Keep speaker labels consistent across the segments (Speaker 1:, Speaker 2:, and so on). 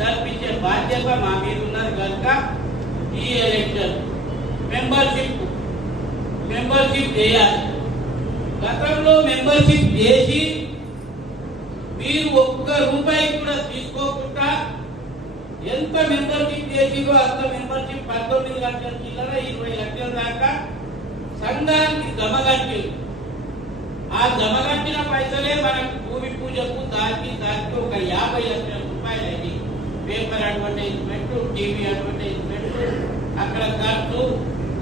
Speaker 1: జరిపించే బాధ్యత మా మీద ఉన్నది కనుక ఈ ఎలక్షన్. మెంబర్షిప్ మెంబర్షిప్ చేయాలి. గతంలో మెంబర్షిప్ చేసి మీరు ఒక్క రూపాయి కూడా తీసుకోకుండా ఎంత మెంబర్షిప్ చేసిరో అంత మెంబర్షిప్ పంతొమ్మిది లక్షల చిల్లర ఇరవై లక్షల దాకా సంఘానికి జమగట్టి ఆ జమగట్టిన పైసలే మనకు భూమి పూజకు దానికి దానికి ఒక యాభై లక్షల రూపాయలు అయింది పేపర్ అడ్వర్టైజ్మెంట్ టీవీ అడ్వర్టైజ్మెంట్ అక్కడ ఖర్చు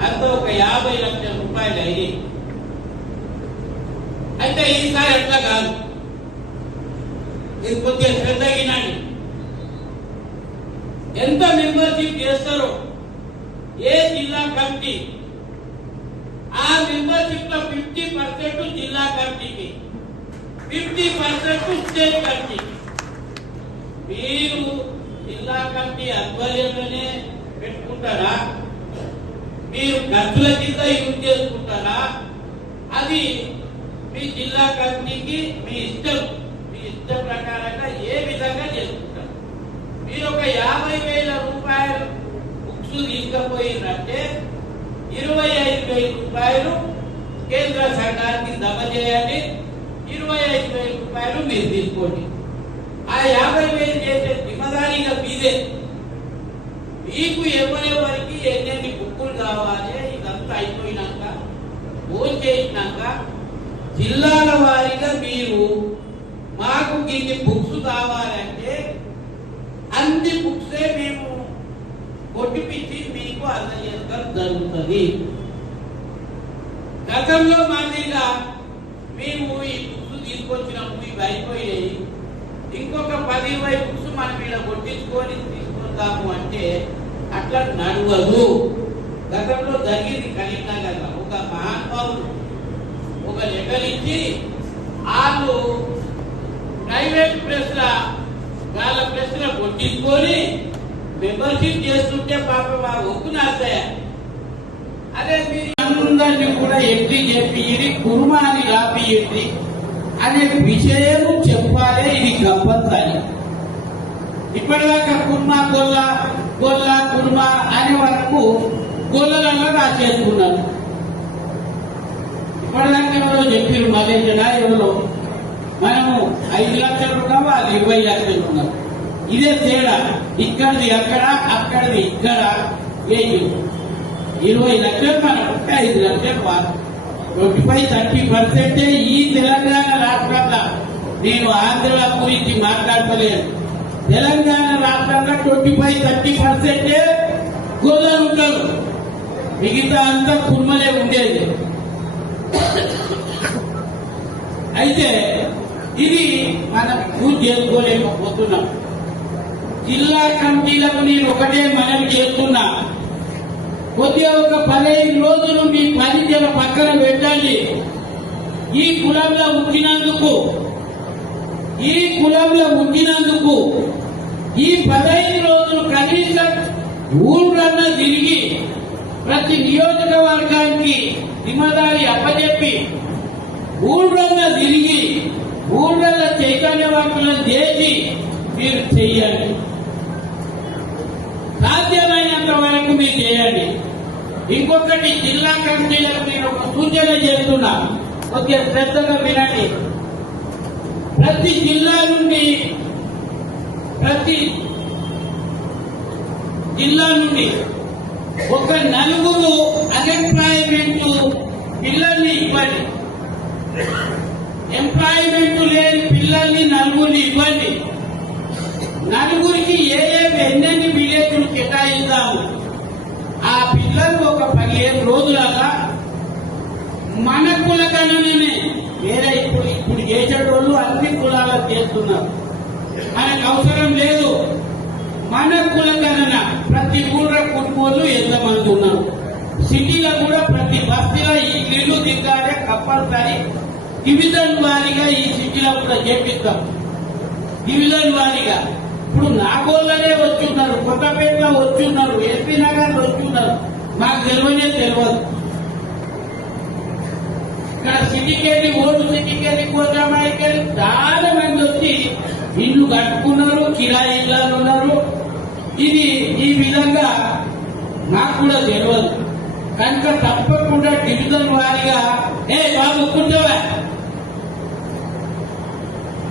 Speaker 1: అంత ఒక యాభై లక్షల రూపాయలు అయ్యి. అయితే ఈసారి ఎట్లా కాదు. ఇది కొద్దిగా శ్రద్ధ వినండి. ఎంత మెంబర్షిప్ చేస్తారో ఏ జిల్లా కమిటీ ఆ మెంబర్షిప్లో ఫిఫ్టీ పర్సెంట్ జిల్లా కమిటీకి ఫిఫ్టీ పర్సెంట్ స్టేట్ కమిటీకి. మీరు జిల్లా కమిటీ ఆధ్వర్యంలోనే పెట్టుకుంటారా? మీరు ఖర్చుల కింద యూజ్ చేసుకుంటారా? అది మీ జిల్లా కమిటీకి మీ ఇష్టం. మీ ఇష్టం ప్రకారంగా ఏ విధంగా చేసుకుంటారు? మీరు ఒక యాభై వేల రూపాయలు బుక్స్ తీసుకుపోయినట్టే ఇరవై ఐదు వేల రూపాయలు కేంద్ర సర్కార్కి జమ చేయాలి ఇరవై ఐదు వేల రూపాయలు మీరు తీసుకోండి. ఆ యాభై వేలు చేసే జిమ్మదారిగా మీదే మీకు ఎవరెవరికి ఎన్నెన్ని బుక్కులు కావాలి? ఇదంతా అయిపోయినాక ఫోన్ చేసినాక జిల్లాల వారిగా మీరు మాకు ఇన్ని బుక్స్ కావాలంటే అన్ని బుక్సే మేము కొట్టిపించి మీకు అందజేయడం జరుగుతుంది. గతంలో మాదిరిగా మేము ఈ బుక్స్ తీసుకొచ్చినప్పుడు ఇవి అయిపోయాయి ఇంకొక పది ఇరవై బుక్స్ మనం ఇలా కొట్టించుకొని తీసుకుంటాము అంటే అట్లా నడవదు. గతంలో జరిగింది కరీంనగర్ ఒక మహానుభావుడు ఒక లెటర్ ఇచ్చి వాళ్ళు ప్రైవేట్ ప్రెస్ల వాళ్ళ ప్రెస్ల కొట్టించుకొని మెంబర్షిప్ చేస్తుంటే పాప మా ఒక్కు నాశయ అదే మీరు అందరినీ కూడా ఎంట్రీ చెప్పి ఇది కుర్మాని రాపియండి అనే విషయం చెప్పాలి ఇది కంపల్సరీ ఇప్పటిదాకా కుర్మా గొల్ల గొల్ల కుర్మా అనే వరకు గొల్లలలో రాసేసుకున్నారు. ఇప్పటిదాకా ఎవరో చెప్పారు మలేషియా ఎవరో. మనము ఐదు లక్షలు ఉన్నాం వాళ్ళు ఇరవై లక్షలు ఉన్నాం ఇదే తేడా. ఇక్కడిది అక్కడ అక్కడిది ఇక్కడ. వేయు ఇరవై లక్షలు మనం ఐదు లక్షలు వాళ్ళు ట్వంటీ ఫైవ్ థర్టీ పర్సెంటే ఈ తెలంగాణ రాష్ట్రంలో నేను ఆంధ్ర గురించి మాట్లాడతలేను తెలంగాణ రాష్ట్రంలో ట్వంటీ ఫైవ్ థర్టీ పర్సెంటే గోదాలు ఉంటారు. మిగతా అంతా కుర్మలే ఉండేది. అయితే ఇది మనం పూర్తి చేసుకోలేకపోతున్నాం. జిల్లా కమిటీలకు నేను ఒకటే మనవి చేస్తున్నా. కొద్దిగా ఒక పదహైదు రోజులు మీ పనిచేల పక్కన పెట్టండి. ఈ కులంలో ఉంచినందుకు ఈ కులంలో ఉంచినందుకు ఈ పదహైదు రోజులు కనీసం ఊళ్ళన్న తిరిగి ప్రతి నియోజకవర్గానికి జిమ్మదారి అప్పచెప్పి ఊళ్ళన్న తిరిగి ఊళ్ళ చైతన్యవంతులను చేసి మీరు చెయ్యాలి సాధ్యమైనంత వరకు మీరు చేయండి. ఇంకొకటి జిల్లా కమిటీలకు నేను ఒక సూచన చేస్తున్నా. కొద్దిగా శ్రద్ధగా వినండి. ప్రతి జిల్లా నుండి ప్రతి జిల్లా నుండి ఒక నలుగురు అన్ఎంప్లాయ్మెంట్ పిల్లల్ని ఇవ్వండి. ఎంప్లాయ్మెంట్ లేని పిల్లల్ని నలుగురిని ఇవ్వండి. నలుగురికి ఏ ఏ ఎన్నెన్ని విలేజ్లు కేటాయిద్దాము ఆ పిల్లలు ఒక పదిహేను రోజులాగా మన కుల గణననే వేరే ఇప్పుడు ఇప్పుడు చేసేటోళ్ళు అన్ని కులాలకు చేస్తున్నారు. మనకు అవసరం లేదు. మన కుల గణన ప్రతి కూడ కుటుంబాలు ఎంతమంది ఉన్నారు? సిటీలో కూడా ప్రతి బస్తీలో ఈ నీళ్ళు దిగాలే కంపల్సరీ డివిజన్ వారీగా ఈ సిటీలో కూడా చేపిస్తాం. డివిజన్ వారీగా. ఇప్పుడు నాగోళ్ళనే వచ్చున్నారు కొత్తపేటలో వచ్చున్నారు ఎల్పీ నగర్ వచ్చున్నారు. మాకు తెలియనే తెలియదు. ఇక్కడ సిటీకి ఓటు సిటీకెళ్ళి వెళ్ళి చాలా మంది వచ్చి ఇల్లు కట్టుకున్నారు కిరాయి ఇళ్ళలు ఉన్నారు. ఇది ఈ విధంగా నాకు కూడా తెలియదు. కనుక తప్పకుండా డివిజన్ వారిగా ఏ బాబు కూర్చోవా.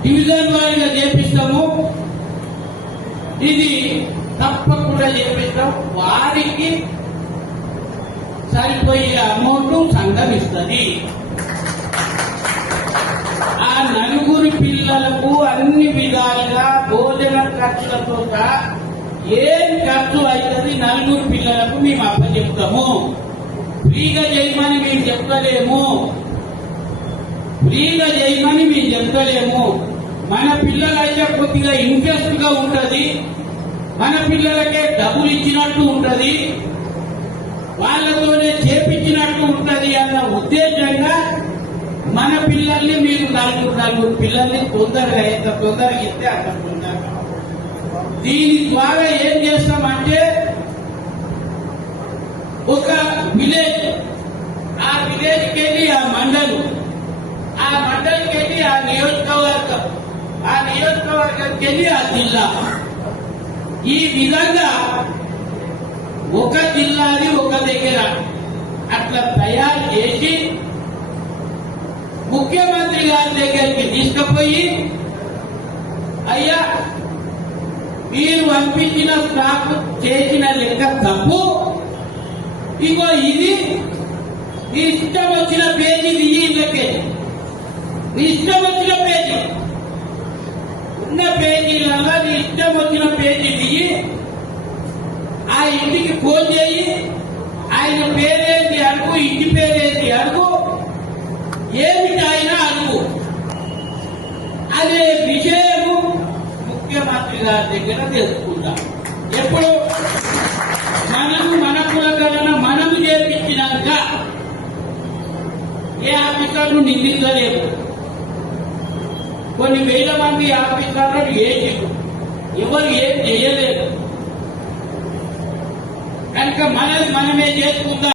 Speaker 1: డివిజన్ వారిగా చేపిస్తాము. ఇది తప్పకుండా చేపిస్తాం. వారికి సరిపోయే అమౌంట్ సంఘం ఇస్తుంది ఆ నలుగురు పిల్లలకు అన్ని విధాలుగా భోజన ఖర్చులతో ఏం ఖర్చు అవుతుంది నలుగురు పిల్లలకు మేము అప్పచెప్తాము. ఫ్రీగా చేయమని మేము చెప్తలేము. ఫ్రీగా చేయమని మేము చెప్తలేము. మన పిల్లలైతే కొద్దిగా ఇంట్రెస్ట్గా ఉంటది. మన పిల్లలకే డబ్బులు ఇచ్చినట్టు ఉంటది. వాళ్ళతోనే చేపించినట్టు ఉంటది అన్న ఉద్దేశంగా మన పిల్లల్ని మీరు నలుగురు నలుగురు పిల్లల్ని తొందరగా ఎంత తొందరగా ఇస్తే అంత తొందరగా. దీని ద్వారా ఏం చేస్తామంటే ఒక విలేజ్ ఆ విలేజ్కి వెళ్ళి ఆ మండలు ఆ మండలికి వెళ్ళి ఆ నియోజకవర్గం ఆ నియోజకవర్గంకి వెళ్ళి ఆ జిల్లా. ఈ విధంగా ఒక జిల్లాది ఒక దగ్గర. అట్లా తయారు చేసి ముఖ్యమంత్రి గారి దగ్గరికి తీసుకుపోయి అయ్యా మీరు పంపించిన స్టాక్ చేసిన లెక్క తప్పు. ఇగో ఇది మీ ఇష్టం వచ్చిన పేజీ దిగి ఇళ్ళకే ఇష్టం వచ్చిన పేజీ. ఉన్న పేజీలలో నీ ఇష్టం వచ్చిన పేజీ దిగి ఆ ఇంటికి ఫోన్ చేయి. ఆయన పేరేంటి అడుగు ఇంటి పేరేంటి అడుగు. ఏమిటి ఆయన అడుగు? అదే విషయము ముఖ్యమంత్రి గారి దగ్గర తెలుసుకుందాం. ఎప్పుడు? మనము మన కులగణన మనము చేపించినాక. ఏ ఆఫీసర్ను నిందించలేము కొన్ని వేల మంది ఆఫీసర్లు ఏ ఎవరు ఏం చేయలేరు. కనుక మనది మనమే చేసుకుందాం